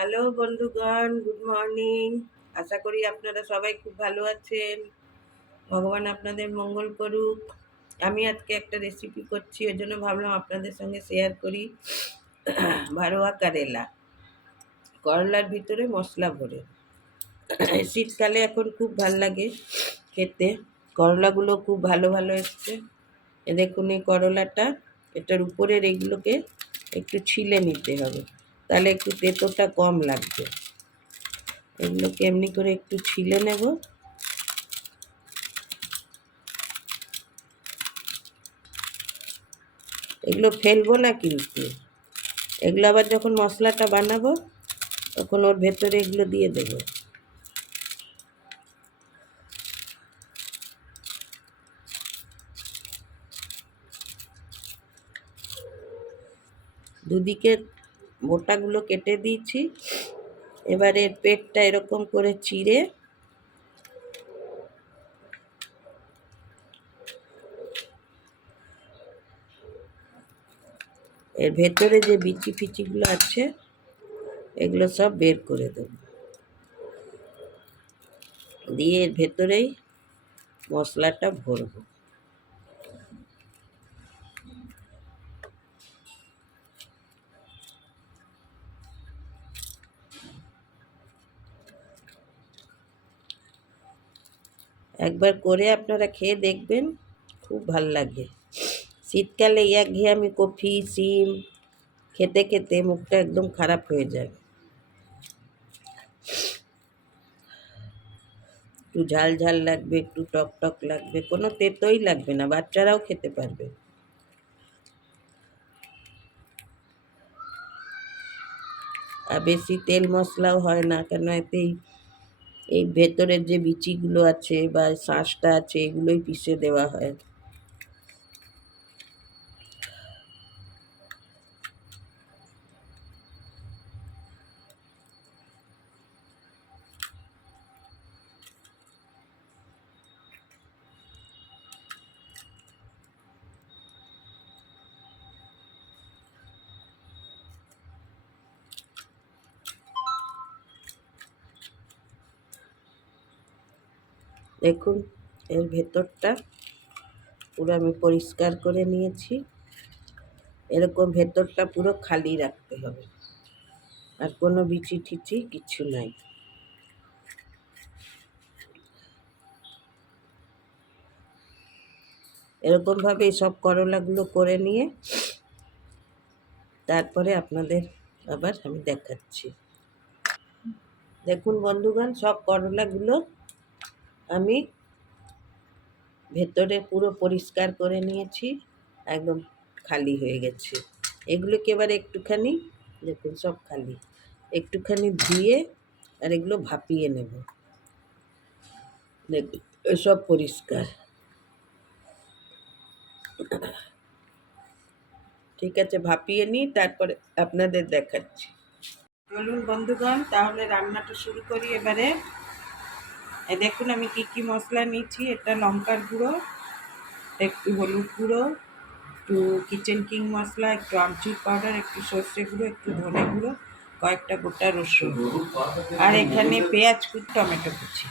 Hello বন্ধুগণ, good morning. আশা করি আপনারা সবাই খুব ভালো আছেন। ভগবান আপনাদের মঙ্গল করুক। আমি আজকে একটা রেসিপি করছি, ওই জন্য ভাবলাম আপনাদের সঙ্গে শেয়ার করি। ভারোয়া কারেলা, করলার ভিতরে মশলা ভরে। শীতকালে এখন খুব ভাল লাগে খেতে। করলাগুলো খুব ভালো ভালো এসছে। দেখুন এই করলাটা, এটার উপরের এইগুলোকে একটু ছিলে নিতে হবে, তাহলে একটু তেঁতোটা কম লাগবে। এগুলোকে এমনি করে একটু ছিলে নেব। এগুলো ফেলবো না কিন্তু, এগুলো আবার যখন মশলাটা বানাবো তখন ওর ভেতরে এগুলো দিয়ে দেব। দুদিকে বোটাগুলো কেটে দিয়েছি। এবার এর পেটটা এরকম করে চিড়ে এর ভেতরে যে বিচি ফিচিগুলো আছে এগুলো সব বের করে দেব, দিয়ে এর ভেতরেই মশলাটা ভরবো। একবার করে আপনারা খেয়ে দেখবেন, খুব ভাল লাগে। শীতকালে একঘেয়েমি কফি সিম খেতে খেতে মুখটা একদম খারাপ হয়ে যায়। একটু ঝাল ঝাল লাগবে, একটু টক টক লাগবে, কোনো তেতোই লাগবে না, বাচ্চারাও খেতে পারবে। আর বেশি তেল মশলাও হয় না, কেন এতেই এই ভেতরের যে বিচিগুলো আছে বা শাঁসটা আছে এগুলোই পিষে দেওয়া হয়। দেখুন এর ভেতরটা পুরো আমি পরিষ্কার করে নিয়েছি। এরকম ভেতরটা পুরো খালি রাখতে হবে, আর কোনো বিচি টিচি কিছু নাই। এরকমভাবে সব করলাগুলো করে নিয়ে তারপরে আপনাদের আবার আমি দেখাচ্ছি। দেখুন বন্ধুগণ, সব করলাগুলো আমি ভেতরে পুরো পরিষ্কার করে নিয়েছি, একদম খালি হয়ে গেছে। এগুলোকে এবার একটুখানি, দেখুন সব খালি, একটুখানি দিয়ে আর এগুলো ভাপিয়ে নেব। দেখুন সব পরিষ্কার। ঠিক আছে, ভাপিয়ে নিই, তারপরে আপনাদের দেখাচ্ছি। চলুন বন্ধুগণ, তাহলে রান্নাটা শুরু করি এবারে। দেখুন আমি কি কি মশলা নিয়েছি। এটা লঙ্কার গুঁড়ো, একটু হলুদ গুঁড়ো, একটু কিচেন কিং মশলা, একটু আমচুর পাউডার, একটু সর্ষে গুঁড়ো, একটু ধনে গুঁড়ো, কয়েকটা গোটা রসুন, আর এখানে পেঁয়াজ কুচি, টমেটো কুচি।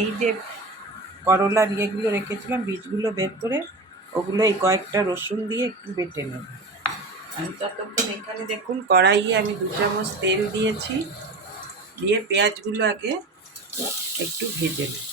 এই যে করলার ইয়েগুলো রেখেছিলাম, বীজগুলো বের করে ওগুলো এই কয়েকটা রসুন দিয়ে একটু বেটে নেব। আমি ততক্ষণ এখানে দেখুন কড়াইয়ে আমি 2 চামচ তেল দিয়েছি, দিয়ে পেঁয়াজগুলো আগে একটু ভেজে নেব।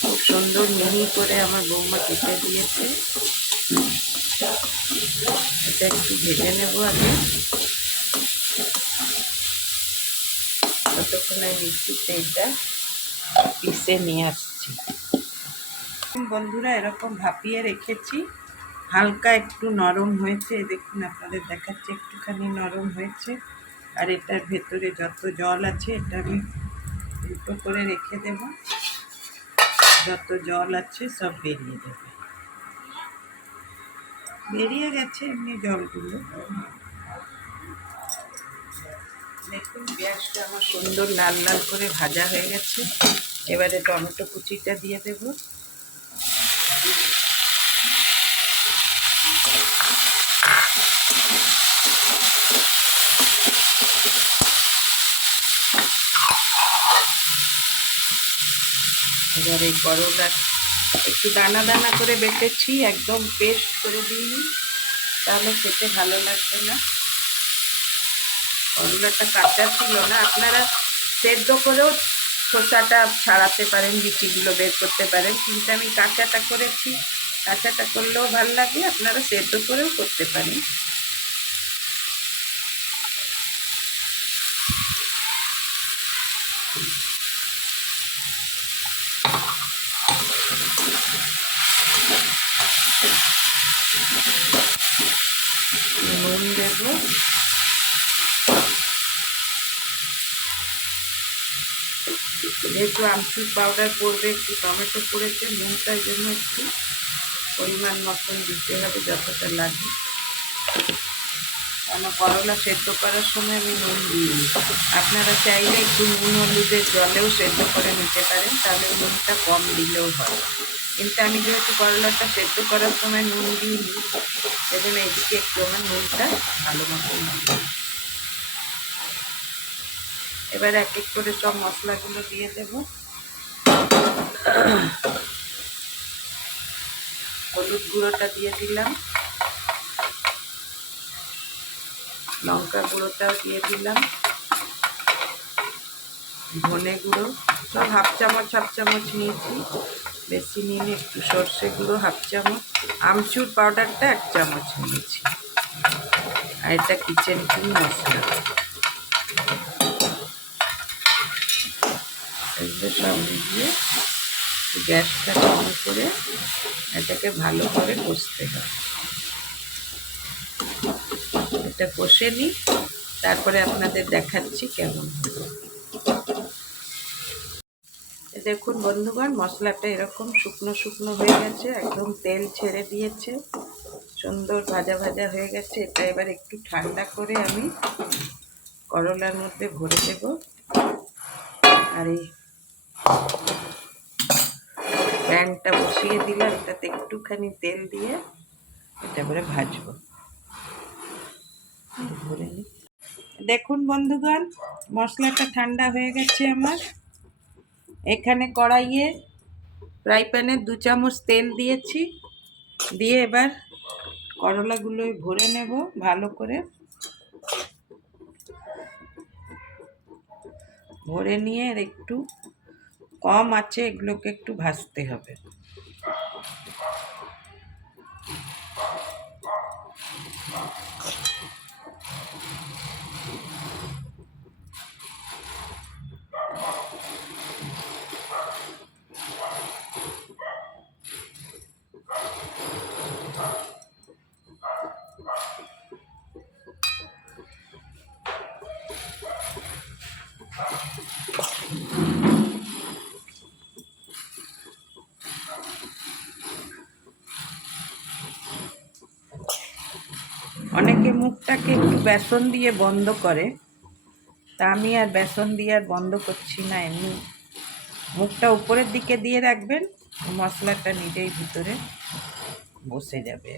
খুব সুন্দর মিহি করে আমার বৌমা কেটে দিয়েছে, এটা একটু ভেজে নেব আগে। ততক্ষণ আমি মিক্সিতে এটা পিষে নিয়ে আসছি। বন্ধুরা এরকম ভাপিয়ে রেখেছি, হালকা একটু নরম হয়েছে, দেখুন আপনাদের দেখাচ্ছি, একটুখানি নরম হয়েছে। আর এটার ভেতরে যত জল আছে এটা আমি উল্টো করে রেখে দেব, যত জল আছে সব বেরিয়ে যাবে। বেরিয়ে গেছে এমনি জলগুলো। দেখুন পেঁয়াজটা আমার সুন্দর লাল লাল করে ভাজা হয়ে গেছে। এবারে টমেটো কুচিটা দিয়ে দেব, দিয়ে একটু নেড়ে চেড়ে নেব। দেখুন টমেটো কুচিটা দিয়ে দিয়েছি, এবারে টমেটো কুচিটা দিয়ে একটু নেড়ে চেড়ে নেব। এবার এই করলা একটু দানা দানা করে বেটেছি, একদম পেস্ট করে দিইনি, তাহলে খেতে ভালো লাগবে না। করলাটা কাঁচা ছিল না, আপনারা সেদ্ধ করেও খোসাটা ছাড়াতে পারেন, বিচিগুলো বের করতে পারেন, কিন্তু আমি কাঁচাটা করেছি। কাঁচাটা করলেও ভালো লাগে, আপনারা সেদ্ধ করেও করতে পারেন। নুন দেব, যেহেতু আমচুর পাউডার পড়বে, একটু টমেটো পড়েছে, নুনটার জন্য একটু পরিমাণ মতন দিতে হবে, যতটা লাগে। কেন করলা সেদ্ধ করার সময় আমি নুন দিইনি। আপনারা চাইলে একটু নুন হলুদের জলেও সেদ্ধ করে নিতে পারেন, তাহলে নুনটা কম দিলেও হয়। কিন্তু আমি যেহেতু করলাটা সেদ্ধ করার সময় নুন দিইনি, সেজন্য এদিকে একটু আমার নুনটা ভালো মতো হবে। এবার এক এক করে সব মশলাগুলো দিয়ে দেব। হলুদ গুঁড়োটা দিয়ে দিলাম, লঙ্কা গুঁড়োটাও দিয়ে দিলাম, ধনে গুঁড়ো সব হাফ চামচ নিয়েছি, বেশি নিয়ে একটু সর্ষে গুঁড়ো হাফ চামচ, আমচুর পাউডারটা 1 চামচ নিয়েছি, আর এটা কিচেন কিং মশলা। এগুলো সব দিয়ে গ্যাসটা কম করে এটাকে ভালো করে কষতে হবে। এটা কষে নিই, তারপরে আপনাদের দেখাচ্ছি কেমন হবে। দেখুন বন্ধুগণ, মশলাটা এরকম শুকনো শুকনো হয়ে গেছে, একদম তেল ছেড়ে দিয়েছে, সুন্দর ভাজা ভাজা হয়ে গেছে। এটা এবার একটু ঠান্ডা করে আমি করলার মধ্যে ভরে দেব, আর এই প্যানটা বসিয়ে দিলাম, এটাতে একটুখানি তেল দিয়ে এটা এবারে ভাজবো। ভরে নিই। দেখুন বন্ধুগণ, মশলাটা ঠান্ডা হয়ে গেছে আমার। এখানে কড়াইয়ে ফ্রাই প্যানে 2 চামচ তেল দিয়েছি, দিয়ে এবার করলাগুলো ভরে নেব ভালো করে। ভরে নিয়ে একটু কম আঁচে এগুলোকে একটু ভাজতে হবে। অনেকে মুখটাকে একটু বেসন দিয়ে বন্ধ করে, তা আমি আর বেসন দিয়ে আর বন্ধ করছি না, এমনি মুখটা উপরের দিকে দিয়ে রাখবেন, মশলাটা নিজেই ভিতরে বসে যাবে।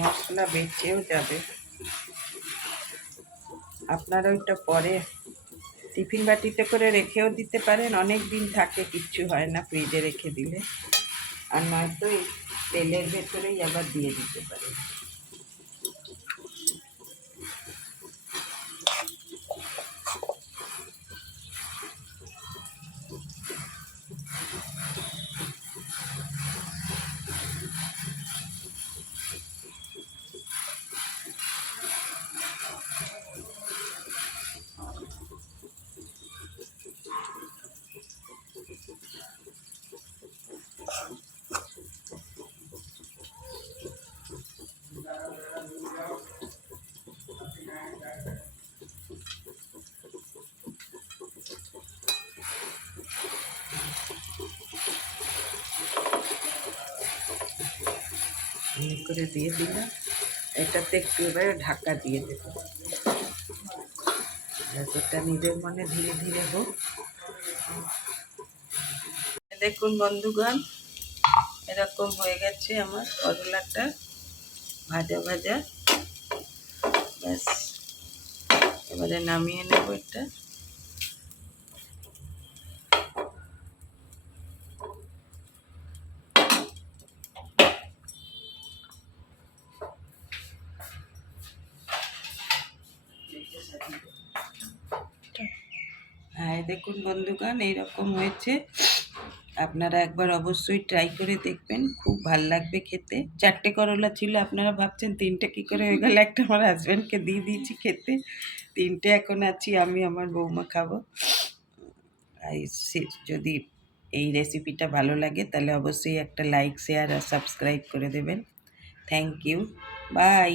মশলা বেঁচেও যাবে, আপনারা ওইটা পরে টিফিন বাটিতে করে রেখেও দিতে পারেন, অনেক দিন থাকে, কিচ্ছু হয় না ফ্রিজে রেখে দিলে। আর নয়তো এই তেলের ভেতরেই আবার দিয়ে দিতে পারেন। এমনি করে দিয়ে দিলাম। এটাতে একটু এবারে ঢাকা দিয়ে দেব, এটা নিজের মনে ধীরে ধীরে হোক। দেখুন বন্ধুগণ, এরকম হয়ে গেছে আমার করলাটা ভাজা ভাজা। ব্যাস, এবারে নামিয়ে নেব এটা। হ্যাঁ দেখুন বন্ধুগণ, এইরকম হয়েছে। আপনারা একবার অবশ্যই ট্রাই করে দেখবেন, খুব ভাল লাগবে খেতে। 4টে করলা ছিল, আপনারা ভাবছেন 3টে কী করে হয়ে গেল। একটা আমার হাজব্যান্ডকে দিয়ে দিয়েছি খেতে, 3টে এখন আছি আমি, আমার বৌমা খাবো। যদি এই রেসিপিটা ভালো লাগে তাহলে অবশ্যই একটা লাইক, শেয়ার আর সাবস্ক্রাইব করে দেবেন। Thank you, by.